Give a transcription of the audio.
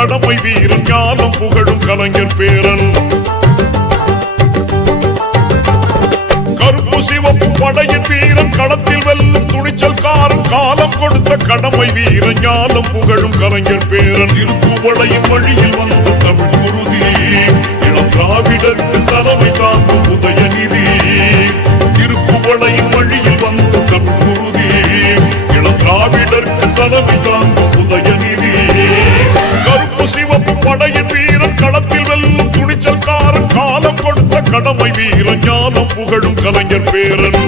கடமை வீரன் ஞானம் புகழும் கலைஞர் பேரன். கருப்பு சிவப்பு படையின் வீரன் களத்தில் வெல்லும் துணிச்சல்காரன் காலம் கொடுத்த கடமை வீரன் ஞானம் புகழும் கலைஞர் பேரன். திருக்குவளையின் வழியில் வந்த தமிழ் குருதி இளம் திராவிடருக்கு தலைமை தாங்கும் உதயநிதி. திருக்குவளையின் வழியில் வந்த தமிழ் குருதி இளம் திராவிடருக்கு தலைமை தாங்கும் உதயநிதி. கருப்பு சிவப்பு படையின் வீரன் களத்தில் வெல்லும் துணிச்சல்காரன் காலம் கொடுத்த கடமை வீரன் ஞானம் புகழும் கலைஞர் பேரன்.